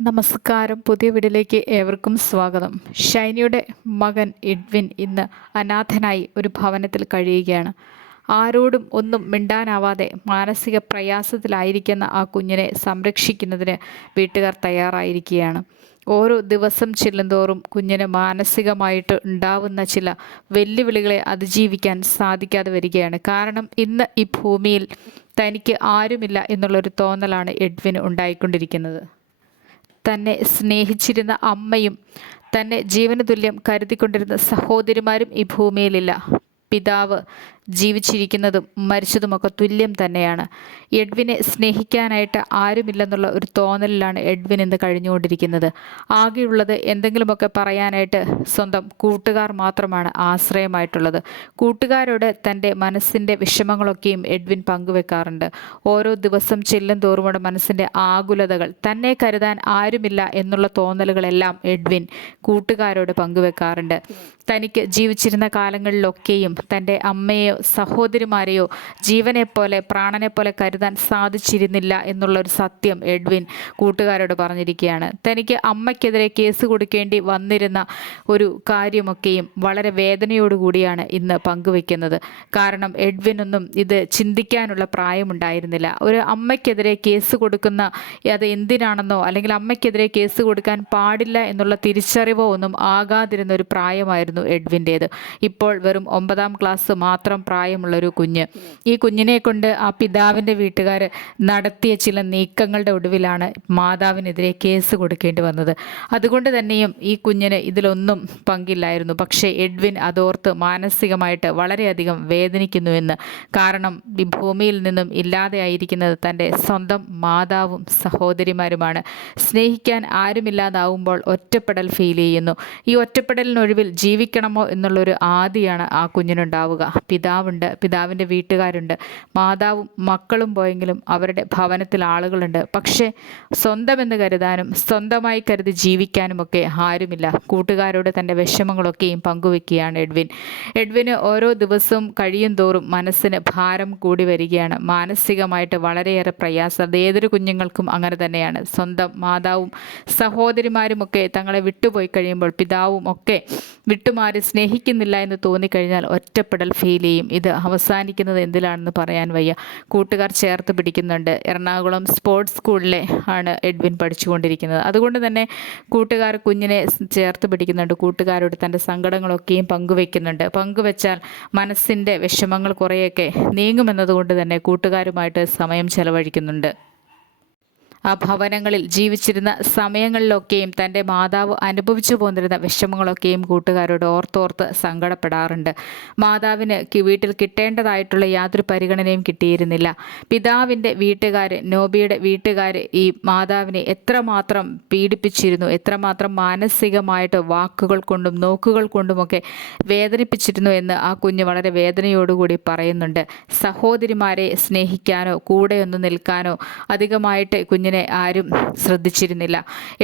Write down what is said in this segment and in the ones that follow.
നമസ്കാരം. പുതിയ വീടിലേക്ക് ഏവർക്കും സ്വാഗതം. ഷൈനിയുടെ മകൻ എഡ്വിൻ ഇന്ന് അനാഥനായി ഒരു ഭവനത്തിൽ കഴിയുകയാണ്. ആരോടും ഒന്നും മിണ്ടാനാവാതെ മാനസിക പ്രയാസത്തിലായിരിക്കുന്ന ആ കുഞ്ഞിനെ സംരക്ഷിക്കുന്നതിന് വീട്ടുകാർ തയ്യാറായിരിക്കുകയാണ്. ഓരോ ദിവസം ചെല്ലുന്തോറും കുഞ്ഞിന് മാനസികമായിട്ട് ഉണ്ടാവുന്ന ചില വെല്ലുവിളികളെ അതിജീവിക്കാൻ സാധിക്കാതെ വരികയാണ്. കാരണം ഇന്ന് ഈ ഭൂമിയിൽ തനിക്ക് ആരുമില്ല എന്നുള്ളൊരു തോന്നലാണ് എഡ്വിന് ഉണ്ടായിക്കൊണ്ടിരിക്കുന്നത്. തന്നെ സ്നേഹിച്ചിരുന്ന അമ്മയും തന്നെ ജീവനതുല്യം കരുതിക്കൊണ്ടിരുന്ന സഹോദരിമാരും ഈ ഭൂമിയിലില്ല. പിതാവ് ജീവിച്ചിരിക്കുന്നതും മരിച്ചതുമൊക്കെ തുല്യം തന്നെയാണ്. എഡ്വിനെ സ്നേഹിക്കാനായിട്ട് ആരുമില്ലെന്നുള്ള ഒരു തോന്നലിലാണ് എഡ്വിൻ ഇന്ന് കഴിഞ്ഞുകൊണ്ടിരിക്കുന്നത്. ആകെയുള്ളത് എന്തെങ്കിലുമൊക്കെ പറയാനായിട്ട് സ്വന്തം കൂട്ടുകാർ മാത്രമാണ് ആശ്രയമായിട്ടുള്ളത്. കൂട്ടുകാരോട് തന്റെ മനസ്സിന്റെ വിഷമങ്ങളൊക്കെയും എഡ്വിൻ പങ്കുവെക്കാറുണ്ട്. ഓരോ ദിവസം ചെല്ലും തോറുമുള്ള മനസ്സിന്റെ ആകുലതകൾ തന്നെ കരുതാൻ ആരുമില്ല എന്നുള്ള തോന്നലുകളെല്ലാം എഡ്വിൻ കൂട്ടുകാരോട് പങ്കുവെക്കാറുണ്ട്. തനിക്ക് ജീവിച്ചിരുന്ന കാലങ്ങളിലൊക്കെയും തന്റെ അമ്മയെയോ സഹോദരിമാരെയോ ജീവനെപ്പോലെ പ്രാണനെപ്പോലെ കരുതാൻ സാധിച്ചിരുന്നില്ല എന്നുള്ളൊരു സത്യം എഡ്വിൻ കൂട്ടുകാരോട് പറഞ്ഞിരിക്കുകയാണ്. തനിക്ക് അമ്മയ്ക്കെതിരെ കേസ് കൊടുക്കേണ്ടി വന്നിരുന്ന ഒരു കാര്യമൊക്കെയും വളരെ വേദനയോടുകൂടിയാണ് ഇന്ന് പങ്കുവെക്കുന്നത്. കാരണം എഡ്വിനൊന്നും ഇത് ചിന്തിക്കാനുള്ള പ്രായമുണ്ടായിരുന്നില്ല. ഒരു അമ്മയ്ക്കെതിരെ കേസ് കൊടുക്കുന്ന അത് എന്തിനാണെന്നോ അല്ലെങ്കിൽ അമ്മയ്ക്കെതിരെ കേസ് കൊടുക്കാൻ പാടില്ല എന്നുള്ള തിരിച്ചറിവോ ഒന്നും ആകാതിരുന്ന ഒരു പ്രായമായിരുന്നു എഡ്വിന്റേത്. ഇപ്പോൾ വെറും ഒമ്പതാം ക്ലാസ് മാത്രം പ്രായമുള്ളൊരു കുഞ്ഞ്. ഈ കുഞ്ഞിനെ കൊണ്ട് ആ പിതാവിന്റെ വീട്ടുകാർ നടത്തിയ ചില നീക്കങ്ങളുടെ ഒടുവിലാണ് മാതാവിനെതിരെ കേസ് കൊടുക്കേണ്ടി വന്നത്. അതുകൊണ്ട് തന്നെയും ഈ കുഞ്ഞിന് ഇതിലൊന്നും പങ്കില്ലായിരുന്നു. പക്ഷേ എഡ്വിൻ അതോർത്ത് മാനസികമായിട്ട് വളരെയധികം വേദനിക്കുന്നുവെന്ന് കാരണം ഈ ഭൂമിയിൽ നിന്നും ഇല്ലാതെയായിരിക്കുന്നത് തന്റെ സ്വന്തം മാതാവും സഹോദരിമാരുമാണ്. സ്നേഹിക്കാൻ ആരുമില്ലാതാവുമ്പോൾ ഒറ്റപ്പെടൽ ഫീൽ ചെയ്യുന്നു. ഈ ഒറ്റപ്പെടലിനൊഴിവിൽ ജീവിക്കണമോ എന്നുള്ളൊരു ആദിയാണ് ആ കുഞ്ഞിനുണ്ടാവുക പിതാവുണ്ട് പിതാവിന്റെ വീട്ടുകാരുണ്ട്. മാതാവും മക്കളും പോയെങ്കിലും അവരുടെ ഭവനത്തിൽ ആളുകളുണ്ട്. പക്ഷേ സ്വന്തമെന്ന് കരുതാനും സ്വന്തമായി കരുതി ജീവിക്കാനുമൊക്കെ ആരുമില്ല. കൂട്ടുകാരോട് തന്റെ വിഷമങ്ങളൊക്കെയും പങ്കുവെക്കുകയാണ് എഡ്വിൻ. എഡ്വിന് ഓരോ ദിവസവും കഴിയും തോറും മനസ്സിന് ഭാരം കൂടി വരികയാണ്. മാനസികമായിട്ട് വളരെയേറെ പ്രയാസം. അത് ഏതൊരു കുഞ്ഞുങ്ങൾക്കും അങ്ങനെ തന്നെയാണ്. സ്വന്തം മാതാവും സഹോദരിമാരും ഒക്കെ തങ്ങളെ വിട്ടുപോയി കഴിയുമ്പോൾ പിതാവും ഒക്കെ വിട്ടുമാറി സ്നേഹിക്കുന്നില്ല എന്ന് തോന്നിക്കഴിഞ്ഞാൽ ഒറ്റപ്പെടൽ ഫീൽ ചെയ്യും. ഇത് അവസാനിക്കുന്നത് എന്തിലാണെന്ന് പറയാൻ വയ്യ. കൂട്ടുകാർ ചേർത്ത് പിടിക്കുന്നുണ്ട്. എറണാകുളം സ്പോർട്സ് സ്കൂളിലെ ആണ് എഡ്വിൻ പഠിച്ചുകൊണ്ടിരിക്കുന്നത്. അതുകൊണ്ട് തന്നെ കൂട്ടുകാർ കുഞ്ഞിനെ ചേർത്ത് പിടിക്കുന്നുണ്ട്. കൂട്ടുകാരോട് തന്റെ സങ്കടങ്ങളൊക്കെയും പങ്കുവെക്കുന്നുണ്ട്. പങ്കുവെച്ചാൽ മനസ്സിന്റെ വിഷമങ്ങൾ കുറേയൊക്കെ നീങ്ങുമെന്നതുകൊണ്ട് തന്നെ കൂട്ടുകാരുമായിട്ട് സമയം ചെലവഴിക്കുന്നുണ്ട്. ആ ഭവനങ്ങളിൽ ജീവിച്ചിരുന്ന സമയങ്ങളിലൊക്കെയും തന്റെ മാതാവ് അനുഭവിച്ചു പോന്നിരുന്ന വിഷമങ്ങളൊക്കെയും കൂട്ടുകാരോട് ഓർത്തോർത്ത് സങ്കടപ്പെടാറുണ്ട്. മാതാവിന് വീട്ടിൽ കിട്ടേണ്ടതായിട്ടുള്ള യാതൊരു പരിഗണനയും കിട്ടിയിരുന്നില്ല. പിതാവിന്റെ വീട്ടുകാർ നോബിയുടെ വീട്ടുകാർ ഈ മാതാവിനെ എത്രമാത്രം പീഡിപ്പിച്ചിരുന്നു എത്രമാത്രം മാനസികമായിട്ട് വാക്കുകൾ കൊണ്ടും നോക്കുകൾ കൊണ്ടുമൊക്കെ വേദനിപ്പിച്ചിരുന്നു എന്ന് ആ കുഞ്ഞ് വളരെ വേദനയോടുകൂടി പറയുന്നുണ്ട്. സഹോദരിമാരെ സ്നേഹിക്കാനോ കൂടെയൊന്ന് നിൽക്കാനോ അധികമായിട്ട് കുഞ്ഞിനെ എഡ്വിനെ ആരും ശ്രദ്ധിച്ചിരുന്നില്ല.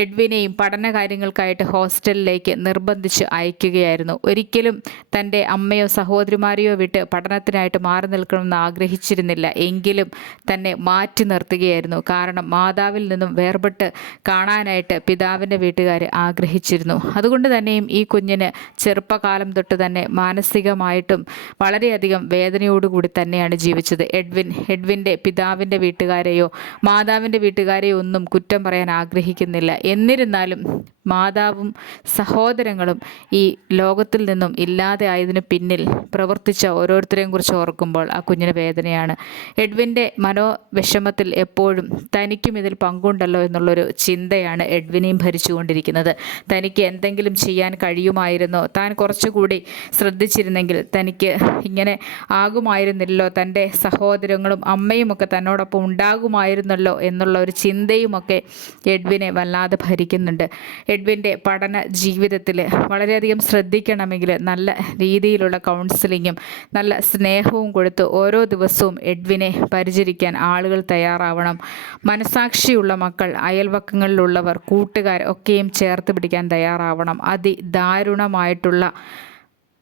എഡ്വിനെയും പഠന കാര്യങ്ങൾക്കായിട്ട് ഹോസ്റ്റലിലേക്ക് നിർബന്ധിച്ച് അയക്കുകയായിരുന്നു. ഒരിക്കലും തന്റെ അമ്മയോ സഹോദരിമാരെയോ വിട്ട് പഠനത്തിനായിട്ട് മാറി നിൽക്കണമെന്ന് ആഗ്രഹിച്ചിരുന്നില്ല. എങ്കിലും തന്നെ മാറ്റി നിർത്തുകയായിരുന്നു. കാരണം മാതാവിൽ നിന്നും വേർപെട്ട് കാണാനായിട്ട് പിതാവിന്റെ വീട്ടുകാർ ആഗ്രഹിച്ചിരുന്നു. അതുകൊണ്ട് തന്നെയും ഈ കുഞ്ഞിന് ചെറുപ്പകാലം തൊട്ട് തന്നെ മാനസികമായിട്ടും വളരെയധികം വേദനയോടുകൂടി തന്നെയാണ് ജീവിച്ചത്. എഡ്വിൻ എഡ്വിന്റെ പിതാവിന്റെ വീട്ടുകാരെയോ മാതാവിന്റെ വീട്ടുകാരെയോ ഒന്നും കുറ്റം പറയാൻ ആഗ്രഹിക്കുന്നില്ല. എന്നിരുന്നാലും മാതാവും സഹോദരങ്ങളും ഈ ലോകത്തിൽ നിന്നും ഇല്ലാതെ ആയതിന് പിന്നിൽ പ്രവർത്തിച്ച ഓരോരുത്തരെയും കുറിച്ച് ഓർക്കുമ്പോൾ ആ കുഞ്ഞിന് വേദനയാണ്. എഡ്വിന്റെ മനോവിഷമത്തിൽ എപ്പോഴും തനിക്കും ഇതിൽ പങ്കുണ്ടല്ലോ എന്നുള്ളൊരു ചിന്തയാണ് എഡ്വിനെയും ഭരിച്ചുകൊണ്ടിരിക്കുന്നത്. തനിക്ക് എന്തെങ്കിലും ചെയ്യാൻ കഴിയുമായിരുന്നോ? താൻ കുറച്ചുകൂടി ശ്രദ്ധിച്ചിരുന്നെങ്കിൽ തനിക്ക് ഇങ്ങനെ ആകുമായിരുന്നില്ലല്ലോ. തന്റെ സഹോദരങ്ങളും അമ്മയും ഒക്കെ തന്നോടൊപ്പം ഉണ്ടാകുമായിരുന്നല്ലോ എന്നുള്ള ഒരു ചിന്തയുമൊക്കെ എഡ്വിനെ വല്ലാതെ ഭരിക്കുന്നുണ്ട്. എഡ്വിന്റെ പഠന ജീവിതത്തിൽ വളരെയധികം ശ്രദ്ധിക്കണമെങ്കിൽ നല്ല രീതിയിലുള്ള കൗൺസിലിങ്ങും നല്ല സ്നേഹവും കൊടുത്ത് ഓരോ ദിവസവും എഡ്വിനെ പരിചരിക്കാൻ ആളുകൾ തയ്യാറാവണം. മനസാക്ഷിയുള്ള മക്കൾ അയൽവക്കങ്ങളിലുള്ളവർ കൂട്ടുകാർ ഒക്കെയും ചേർത്ത് പിടിക്കാൻ തയ്യാറാവണം. അതിദാരുണമായിട്ടുള്ള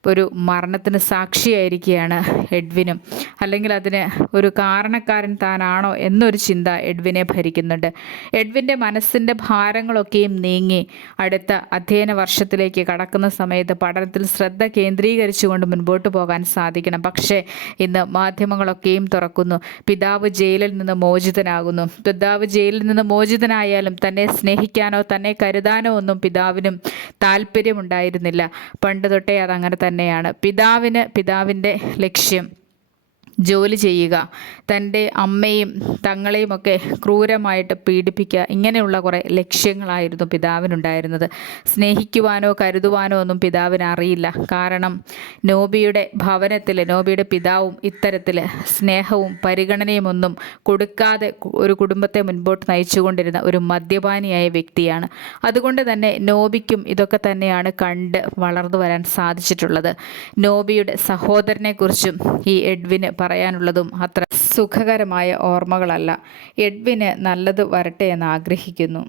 ഒരു മരണത്തിന് സാക്ഷിയായിരിക്കുകയാണ് എഡ്വിനും. അല്ലെങ്കിൽ അതിന് ഒരു കാരണക്കാരൻ താനാണോ എന്നൊരു ചിന്ത എഡ്വിനെ ഭരിക്കുന്നുണ്ട്. എഡ്വിന്റെ മനസ്സിന്റെ ഭാരങ്ങളൊക്കെയും നീങ്ങി അടുത്ത അധ്യയന വർഷത്തിലേക്ക് കടക്കുന്ന സമയത്ത് പഠനത്തിൽ ശ്രദ്ധ കേന്ദ്രീകരിച്ചുകൊണ്ട് മുൻപോട്ട് പോകാൻ സാധിക്കണം. പക്ഷേ ഇന്ന് മാധ്യമങ്ങളൊക്കെയും തുറക്കുന്നു. പിതാവ് ജയിലിൽ നിന്ന് മോചിതനാകുന്നു. പിതാവ് ജയിലിൽ നിന്ന് മോചിതനായാലും തന്നെ സ്നേഹിക്കാനോ തന്നെ കരുതാനോ ഒന്നും പിതാവിനും താല്പര്യമുണ്ടായിരുന്നില്ല. പണ്ട് തൊട്ടേ അതങ്ങനെ തന്നെയാണ്. പിതാവിന് പിതാവിന്റെ ലക്ഷ്യം ജോലി ചെയ്യുക. തന്റെ അമ്മയും തങ്ങളെയുമൊക്കെ ക്രൂരമായിട്ട് പീഡിപ്പിക്കുക. ഇങ്ങനെയുള്ള കുറേ ലക്ഷ്യങ്ങളായിരുന്നു പിതാവിനുണ്ടായിരുന്നത്. സ്നേഹിക്കുവാനോ കരുതുവാനോ ഒന്നും പിതാവിന് അറിയില്ല. കാരണം നോബിയുടെ ഭവനത്തിൽ നോബിയുടെ പിതാവും ഇത്തരത്തിൽ സ്നേഹവും പരിഗണനയും ഒന്നും കൊടുക്കാതെ ഒരു കുടുംബത്തെ മുൻപോട്ട് നയിച്ചുകൊണ്ടിരുന്ന ഒരു മദ്യപാനിയായ വ്യക്തിയാണ്. അതുകൊണ്ട് തന്നെ നോബിക്കും ഇതൊക്കെ തന്നെയാണ് കണ്ട് വളർന്നു വരാൻ സാധിച്ചിട്ടുള്ളത്. നോബിയുടെ സഹോദരനെക്കുറിച്ചും ഈ എഡ്വിന് പറയാനുള്ളതും അത്ര സുഖകരമായ ഓർമ്മകളല്ല. എഡ്വിന് നല്ലത് വരട്ടെ എന്ന് ആഗ്രഹിക്കുന്നു.